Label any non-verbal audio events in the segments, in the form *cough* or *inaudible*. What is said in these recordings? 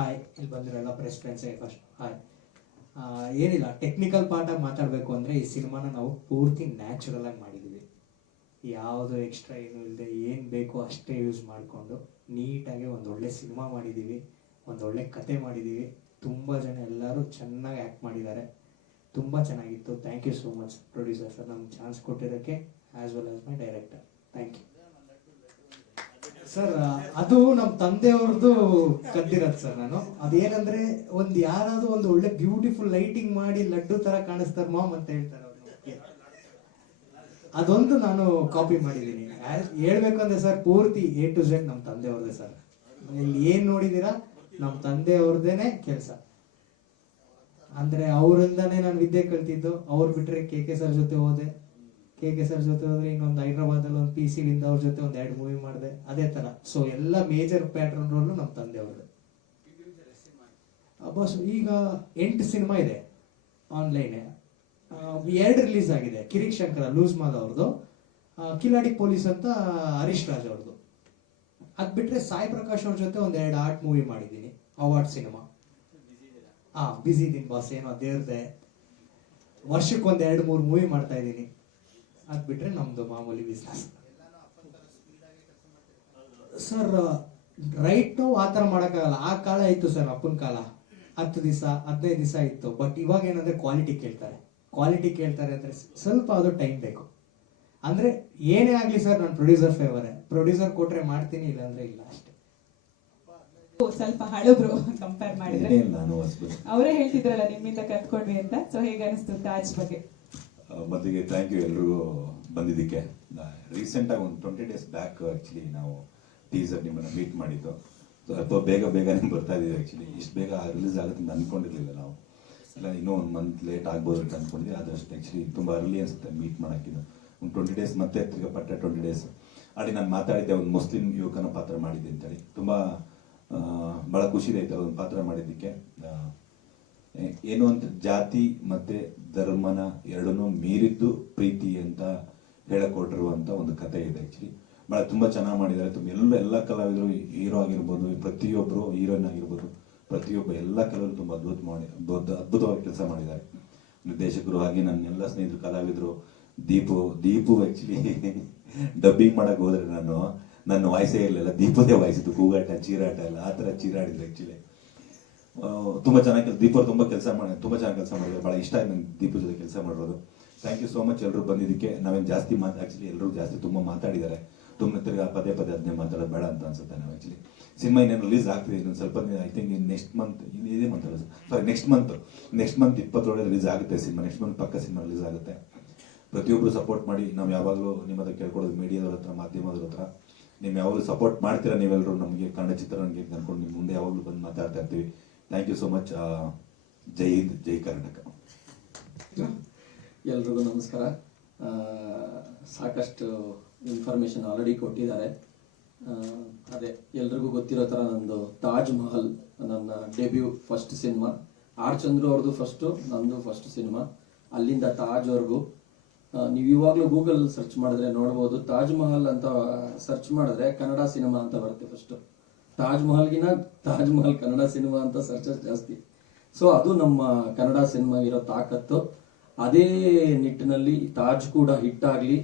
Hi, ಇಲ್ಲಿ ಬಂದಿರಲ್ಲ ಫ್ರೆಂಡ್ಸೇ ಫಸ್ಟ್ ಹಾಯ್. ಏನಿಲ್ಲ ಟೆಕ್ನಿಕಲ್ ಪಾರ್ಟಾಗಿ ಮಾತಾಡಬೇಕು ಅಂದರೆ ಈ ಸಿನಿಮಾನ ನಾವು ಪೂರ್ತಿ ನ್ಯಾಚುರಲ್ ಆಗಿ ಮಾಡಿದ್ದೀವಿ. ಯಾವುದು ಎಕ್ಸ್ಟ್ರಾ ಏನು ಇಲ್ಲದೆ ಏನು ಬೇಕೋ ಅಷ್ಟೇ ಯೂಸ್ ಮಾಡಿಕೊಂಡು ನೀಟಾಗಿ ಒಂದು ಒಳ್ಳೆ ಸಿನಿಮಾ ಮಾಡಿದ್ದೀವಿ, ಒಂದು ಒಳ್ಳೆ ಕತೆ ಮಾಡಿದ್ದೀವಿ. ತುಂಬ ಜನ ಎಲ್ಲರೂ ಚೆನ್ನಾಗಿ ಆ್ಯಕ್ಟ್ ಮಾಡಿದ್ದಾರೆ. ತುಂಬ ಚೆನ್ನಾಗಿತ್ತು. Thank you so much producer sir. ನಮ್ಗೆ ಚಾನ್ಸ್ ಕೊಟ್ಟಿದ್ದಕ್ಕೆ as well as my director thank you sir ಅದು ನಮ್ಮ ತಂದೆಯವ್ರದ್ದು ಕದ್ದಿರೋದು ಸರ್ ನಾನು. ಅದೇನಂದ್ರೆ ಒಂದು ಯಾರಾದ್ರೂ ಒಂದು ಒಳ್ಳೆ ಬ್ಯೂಟಿಫುಲ್ ಲೈಟಿಂಗ್ ಮಾಡಿ ಲಡ್ಡು ತರ ಕಾಣಿಸ್ತಾರ ಮಾಮ್ ಅಂತ ಹೇಳ್ತಾರೆ. ಅದೊಂದು ನಾನು ಕಾಪಿ ಮಾಡಿದ್ದೀನಿ. ಹೇಳ್ಬೇಕು ಅಂದ್ರೆ ಸರ್, ಪೂರ್ತಿ ಎ ಟು ಝೆಡ್ ನಮ್ಮ ತಂದೆಯವ್ರದ್ದೇ ಸರ್. ಇಲ್ಲಿ ಏನ್ ನೋಡಿದೀರಾ? ನಮ್ಮ ತಂದೆಯವ್ರದೇನೆ ಕೆಲಸ. ಅಂದ್ರೆ ಅವರಿಂದಾನೇ ನಾನು ವಿದ್ಯೆ ಕಲ್ತಿದ್ದು. ಅವ್ರು ಬಿಟ್ರೆ ಕೆ ಕೆ ಸರ್ ಜೊತೆ ಹೋದೆ. ಕೆ ಕೆ ಸರ್ ಜೊತೆ ಹೋದ್ರೆ ಇನ್ನೊಂದು ಹೈದ್ರಾಬಾದ್ ಅಲ್ಲಿ ಒಂದು ಪಿ ಸಿ ಲಿಂದ ಅವ್ರ ಜೊತೆ ಒಂದ್ ಎರಡು ಮೂವಿ ಮಾಡಿದೆ. ಅದೇ ತರ. ಸೊ ಎಲ್ಲ ಮೇಜರ್ ಪ್ಯಾಟ್ರನ್ ರೋಲ್ ನಮ್ಮ ತಂದೆ ಅವ್ರದ್ದು. ಬಸ್ ಈಗ ಎಂಟು ಸಿನಿಮಾ ಇದೆ ಆನ್ಲೈನ್ ಎರಡು ರಿಲೀಸ್ ಆಗಿದೆ. ಕಿರಿಕ್ ಶಂಕರ, ಲೂಸ್ ಮಾಲ್ ಅವ್ರದ್ದು. ಕಿಲಾಡಿ ಪೊಲೀಸ್ ಅಂತ ಹರೀಶ್ ರಾಜ್ ಅವ್ರದ್ದು. ಅದ್ ಬಿಟ್ರೆ ಸಾಯಿ ಪ್ರಕಾಶ್ ಅವ್ರ ಜೊತೆ ಒಂದ್ ಎರಡು ಆರ್ಟ್ ಮೂವಿ ಮಾಡಿದ್ದೀನಿ. ಅವಾರ್ಡ್ ಸಿನಿಮಾ ಹಾ ಬಿಸಿ ಇದೀನಿ ಬಾಸ್ ಏನೋ ದೇವ್ರದೆ. ವರ್ಷಕ್ಕೆ ಎರಡು ಮೂರು ಮೂವಿ ಮಾಡ್ತಾ ಇದ್ದೀನಿ ಅದ್ ಬಿಟ್ರೆ ನಮ್ದು ಮಾಮೂಲಿ ಬಿಸ್ನೆಸ್ ಸರ್ ರೈಟ್ ನಾವು ಆ ಥರ ಮಾಡೋಕ್ಕಾಗಲ್ಲ. ಆ ಕಾಲ ಇತ್ತು ಸರ್ ಅಪ್ಪನ ಕಾಲ. ಹತ್ತು ದಿವಸ ಹದಿನೈದು ದಿವಸ ಇತ್ತು. ಬಟ್ ಇವಾಗ ಏನಂದ್ರೆ ಕ್ವಾಲಿಟಿ ಕೇಳ್ತಾರೆ. ಕ್ವಾಲಿಟಿ ಕೇಳ್ತಾರೆ ಅಂದ್ರೆ ಸ್ವಲ್ಪ ಅದು ಟೈಮ್ ಬೇಕು. ಅಂದ್ರೆ ಏನೇ ಆಗಲಿ ಸರ್ ನಾನು ಪ್ರೊಡ್ಯೂಸರ್ ಫೇವರೇ ಪ್ರೊಡ್ಯೂಸರ್ ಕೊಟ್ಟರೆ ಮಾಡ್ತೀನಿ ಇಲ್ಲ ಅಂದ್ರೆ ಇಲ್ಲ ಅಷ್ಟೇ. ಸ್ವಲ್ಪ ಹಳಬ್ರು *laughs* ಕಂಪೇರ್ ಮಾಡಿದ್ರೆ. ಅವರೇ ಹೇಳ್ತಿದ್ರಲ್ಲ ನಿಮ್ಮಿಂದ ಕಲ್ತ್ಕೊಂಡ್ವಿ ಅಂತ. ಸೊ ಹೇಗೆ ಅನಿಸ್ತು ತಾಜ್ ಬಗ್ಗೆ? ಮೊದಲಿಗೆ ಥ್ಯಾಂಕ್ ಯು ಎಲ್ರಿಗೂ ಬಂದಿದ್ದಕ್ಕೆ. ರೀಸೆಂಟಾಗಿ ಒಂದು ಟ್ವೆಂಟಿ ಡೇಸ್ ಬ್ಯಾಕ್ ಆ್ಯಕ್ಚುಲಿ ನಾವು ಟೀಸರ್ ನಿಮ್ಮನ್ನು ಮೀಟ್ ಮಾಡಿದ್ದು. ಅಥವಾ ಬೇಗ ಬೇಗನೆ ಬರ್ತಾ ಇದ್ದೀವಿ ಆ್ಯಕ್ಚುಲಿ ಇಷ್ಟು ಬೇಗ ರಿಲೀಸ್ ಆಗುತ್ತೆ ಅಂತ ಅಂದ್ಕೊಂಡಿರ್ಲಿಲ್ಲ ನಾವು. ಇಲ್ಲ, ಇನ್ನೂ ಒಂದು ಮಂತ್ ಲೇಟ್ ಆಗ್ಬೋದು ಅಂತ ಅಂದ್ಕೊಂಡಿದ್ವಿ ಆದಷ್ಟು ಆ್ಯಕ್ಚುಲಿ ತುಂಬ ಅರ್ಲಿ ಅನಿಸುತ್ತೆ ಮೀಟ್ ಮಾಡೋಕ್ಕಿದ್ದು ಒಂದು ಟ್ವೆಂಟಿ ಡೇಸ್ ಮತ್ತೆ ತಿರ್ಗಾ ಪಟ್ಟೆ ಟ್ವೆಂಟಿ ಡೇಸ್ ಅಲ್ಲಿ ನಾನು ಮಾತಾಡಿದ್ದೆ ಒಂದು ಮುಸ್ಲಿಂ ಯುವಕನ ಪಾತ್ರ ಮಾಡಿದ್ದೆ ಅಂತೇಳಿ. ತುಂಬ ಭಾಳ ಖುಷಿ ಆಯ್ತು ಒಂದು ಪಾತ್ರ ಮಾಡಿದ್ದಕ್ಕೆ. ಏನು ಅಂತ ಜಾತಿ ಮತ್ತೆ ಧರ್ಮನ ಎರಡನ್ನೂ ಮೀರಿದ್ದು ಪ್ರೀತಿ ಅಂತ ಹೇಳಕೊಟ್ಟಿರುವಂತ ಒಂದು ಕತೆ ಇದೆ ಆ್ಯಕ್ಚುಲಿ ಬಹಳ ತುಂಬಾ ಚೆನ್ನಾಗಿ ಮಾಡಿದ್ದಾರೆ. ತುಂಬ ಎಲ್ಲ ಎಲ್ಲ ಕಲಾವಿದರು ಹೀರೋ ಆಗಿರ್ಬೋದು ಪ್ರತಿಯೊಬ್ಬರು ಹೀರೋಯಿನ್ ಆಗಿರ್ಬೋದು, ಪ್ರತಿಯೊಬ್ಬ ಎಲ್ಲ ಕಲಾವಿದರು ತುಂಬಾ ಅದ್ಭುತ ಮಾಡಿ, ಅದ್ಭುತ- ಅದ್ಭುತವಾಗಿ ಕೆಲಸ ಮಾಡಿದ್ದಾರೆ. ನಿರ್ದೇಶಕರು ಹಾಗೆ ನನ್ನ ಎಲ್ಲ ಸ್ನೇಹಿತರು, ಕಲಾವಿದರು, ದೀಪು ದೀಪು ಆ್ಯಕ್ಚುಲಿ ಡಬ್ಬಿಂಗ್ *laughs* ಮಾಡಕ್ ಹೋದ್ರೆ ನಾನು, ನನ್ನ ವಾಯ್ಸೇ ಇರಲಿಲ್ಲ. ದೀಪದೇ ವಾಯ್ಸಿದ್ದು ಕೂಗಾಟ, ಚೀರಾಟ ಎಲ್ಲ, ಆ ಥರ ಚೀರಾಡಿದ್ರು ಆ್ಯಕ್ಚುಲಿ ತುಂಬಾ ಚೆನ್ನಾಗಿ ಕೆಲ್ಸ ದೀಪ ಅವ್ರು ತುಂಬಾ ಕೆಲಸ ಮಾಡಿ, ತುಂಬಾ ಚೆನ್ನಾಗಿ ಕೆಲಸ ಮಾಡಿದ್ದಾರೆ ಬಹಳ ಇಷ್ಟ ಆಯ್ತು ನಂಗೆ ದೀಪ ಜೊತೆ ಕೆಲಸ ಮಾಡಿರೋದು. ಥ್ಯಾಂಕ್ ಯು ಸೋ ಮಚ್ ಎಲ್ಲರೂ ಬಂದಿದ್ದಕ್ಕೆ. ನಾವೇನು ಜಾಸ್ತಿ ಮಾತು ಆ್ಯಕ್ಚುಲಿ ಎಲ್ಲರೂ ಜಾಸ್ತಿ ತುಂಬ ಮಾತಾಡಿದ್ದಾರೆ. ತುಂಬ ತಿರ್ಗಾ ಪದೇ ಪದೇ ಅದನ್ನೇ ಮಾತಾಡೋದು ಬೇಡ ಅಂತ ಅನ್ಸುತ್ತೆ ನಾವು ಆ್ಯಕ್ಚುಲಿ ಸಿನಿಮಾ ಇನ್ನೇನು ರಿಲೀಸ್ ಆಗ್ತಿದೆ ಇನ್ನೊಂದು ಸ್ವಲ್ಪ ಐ ಥಿಂಕ್ ನೆಕ್ಸ್ಟ್ ಮಂತ್ ಇದೇ month sorry next month next month ಇಪ್ಪತ್ತೊಳಗೆ release ಆಗುತ್ತೆ ಸಿನಿಮಾ. ನೆಕ್ಸ್ಟ್ ಮಂತ್ ಪಕ್ಕ ಸಿನಿಮಾ ರಿಲೀಸ್ ಆಗುತ್ತೆ. ಪ್ರತಿಯೊಬ್ಬರು ಸಪೋರ್ಟ್ ಮಾಡಿ, ನಾವು ಯಾವಾಗಲೂ ನಿಮ್ಮ ಹತ್ರ ಕೇಳ್ಕೊಳ್ಳೋದು ಮೀಡಿಯಾದವ್ರ ಹತ್ರ, ಮಾಧ್ಯಮದವ್ರ ಹತ್ರ. ನೀವು ಯಾವಾಗಲೂ ಸಪೋರ್ಟ್ ಮಾಡ್ತೀರಾ ನೀವೆಲ್ಲರೂ ನಮಗೆ ಕನ್ನಡ ಚಿತ್ರರಂಗಕ್ಕೆ ಅನ್ಕೊಂಡು ನಿಮ್ಮ ಮುಂದೆ ಯಾವಾಗಲೂ ಬಂದು ಮಾತಾಡ್ತಾ ಇರ್ತೀವಿ. ಥ್ಯಾಂಕ್ ಯು ಸೋ ಮಚ್ ಜೈ ಹಿಂದ್ ಜೈ ಕರ್ನಾಟಕ ಎಲ್ರಿಗೂ ನಮಸ್ಕಾರ. ಸಾಕಷ್ಟು ಇನ್ಫಾರ್ಮೇಷನ್ ಆಲ್ರೆಡಿ ಕೊಟ್ಟಿದ್ದಾರೆ. ಅದೇ, ಎಲ್ರಿಗೂ ಗೊತ್ತಿರೋ ಥರ ನಂದು ತಾಜ್ ಮಹಲ್, ನನ್ನ debut first cinema R Chandru ಅವ್ರದ್ದು ಫಸ್ಟು ನಂದು ಫಸ್ಟ್ ಸಿನಿಮಾ ಅಲ್ಲಿಂದ ತಾಜ್ವರೆಗೂ ನೀವು ಇವಾಗಲೂ ಗೂಗಲ್ ಸರ್ಚ್ ಮಾಡಿದ್ರೆ ನೋಡ್ಬೋದು. ತಾಜ್ ಮಹಲ್ ಅಂತ ಸರ್ಚ್ ಮಾಡಿದ್ರೆ ಕನ್ನಡ ಸಿನಿಮಾ ಅಂತ ಬರುತ್ತೆ ಫಸ್ಟು ತಾಜ್ ಮಹಲ್ಗಿನ ತಾಜ್ ಮಹಲ್ ಕನ್ನಡ ಸಿನಿಮಾ ಅಂತ ಸರ್ಚಸ್ ಜಾಸ್ತಿ. ಸೊ ಅದು ನಮ್ಮ ಕನ್ನಡ ಸಿನಿಮಾ ಇರೋ ತಾಕತ್ತು. ಅದೇ ನಿಟ್ಟಿನಲ್ಲಿ ತಾಜ್ ಕೂಡ ಹಿಟ್ ಆಗಲಿ,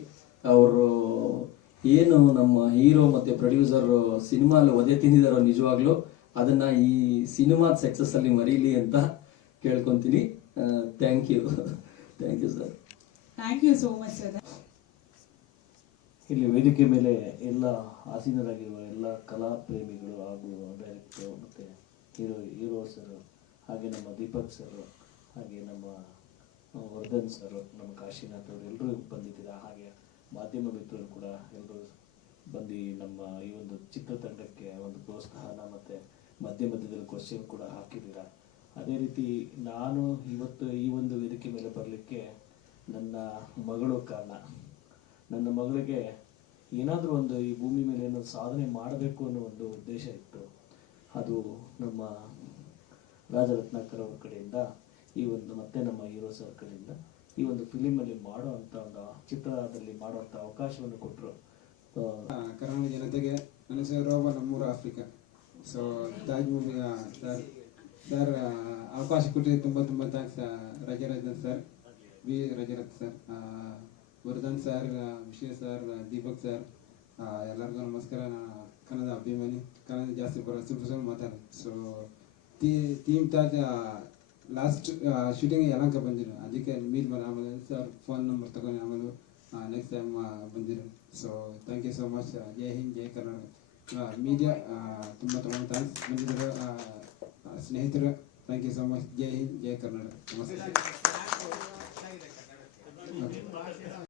ಅವರು ಏನು ನಮ್ಮ ಹೀರೋ ಮತ್ತೆ ಪ್ರೊಡ್ಯೂಸರ್ ಸಿನಿಮಾ ಅಲ್ಲಿ ಒದೆ ತಿಂದಿದಾರೋ ನಿಜವಾಗ್ಲೂ, ಅದನ್ನ ಈ ಸಿನಿಮಾದ ಸಕ್ಸಸ್ ಅಲ್ಲಿ ಮರೀಲಿ ಅಂತ ಕೇಳ್ಕೊಂತೀನಿ. Thank you thank you sir thank you so much sir ಇಲ್ಲಿ ವೇದಿಕೆ ಮೇಲೆ ಎಲ್ಲ ಆಸೀನರಾಗಿರುವ ಎಲ್ಲ ಕಲಾ ಪ್ರೇಮಿಗಳು ಹಾಗೂ ಡೈರೆಕ್ಟರ್ ಮತ್ತು ಹೀರೋ ಹೀರೋ ಸರ್ ಹಾಗೆ ನಮ್ಮ ದೀಪಕ್ ಸರ್ ಹಾಗೆ ನಮ್ಮ ವರ್ಧನ್ ಸರ್ ನಮ್ಮ ಕಾಶಿನಾಥ್ ಅವರು ಎಲ್ಲರೂ ಬಂದಿದ್ದೀರಾ? ಹಾಗೆ ಮಾಧ್ಯಮ ಮಿತ್ರರು ಕೂಡ ಎಲ್ಲರೂ ಬಂದು ನಮ್ಮ ಈ ಒಂದು ಚಿತ್ರತಂಡಕ್ಕೆ ಒಂದು ಪ್ರೋತ್ಸಾಹನ ಮತ್ತು ಮಧ್ಯ ಮಧ್ಯದಲ್ಲಿ ಕ್ವಶನ್ ಕೂಡ ಹಾಕಿದ್ದೀರ? ಅದೇ ರೀತಿ ನಾನು ಇವತ್ತು ಈ ಒಂದು ವೇದಿಕೆ ಮೇಲೆ ಬರಲಿಕ್ಕೆ ನನ್ನ ಮಗಳು ಕಾರಣ. ನನ್ನ ಮಗಳಿಗೆ ಏನಾದರೂ ಒಂದು ಈ ಭೂಮಿ ಮೇಲೆ ಏನೋ ಸಾಧನೆ ಮಾಡಬೇಕು ಅನ್ನೋ ಒಂದು ಉದ್ದೇಶ ಇತ್ತು. ಅದು ನಮ್ಮ ರಾಜರತ್ನಾಕರ್ ಅವ್ರ ಕಡೆಯಿಂದ, ಈ ಒಂದು ಮತ್ತೆ ನಮ್ಮ ಹೀರೋ ಅವ್ರ ಕಡೆಯಿಂದ, ಈ ಒಂದು ಫಿಲಿಮಲ್ಲಿ ಮಾಡೋ ಅಂತ ಒಂದು ಚಿತ್ರದಲ್ಲಿ ಮಾಡುವಂಥ ಅವಕಾಶವನ್ನು ಕೊಟ್ಟರು ಕರಾವಳಿ ಜನತೆಗೆ ನನ್ನ ನಮ್ಮೂರ ಆಫ್ರಿಕಾ. ಸೊ ತಾಜ್ ಮೂವಿಯ ಸರ್ ಸರ್ ಅವಕಾಶ ಕೊಟ್ಟಿದ್ದು ತುಂಬ ತುಂಬ thanks Rajaratna sir, V. Rajaratna sir Vardhan sir ವಿಷಯ ಸರ್, ದೀಪಕ್ ಸರ್ ಎಲ್ಲರಿಗೂ ನಮಸ್ಕಾರ. ನಾನು ಕನ್ನಡ ಅಭಿಮಾನಿ, ಕನ್ನಡ ಜಾಸ್ತಿ ಬರೋ ಸ್ವಲ್ಪ ಮಾತಾಡೋದು. So team Taj last shooting Yelahanka ಬಂದಿರು. ಅದಕ್ಕೆ ಮೀಟ್ ಮಾಡಿ ಆಮೇಲೆ ಸರ್ ಫೋನ್ ನಂಬರ್ ತಗೊಂಡು ಆಮೇಲೆ next time ಬಂದಿರು. So thank you so much Jai Hind, Jai Karnataka. Media ತುಂಬ ತುಂಬ ಥ್ಯಾಂಕ್ಸ್ ಬಂದಿದ್ದರು ಸ್ನೇಹಿತರು ಥ್ಯಾಂಕ್ ಯು ಸೋ ಮಚ್ ಜೈ ಹಿಂದ್, ಜೈ ಕರ್ನಾಟಕ. ನಮಸ್ತೆ.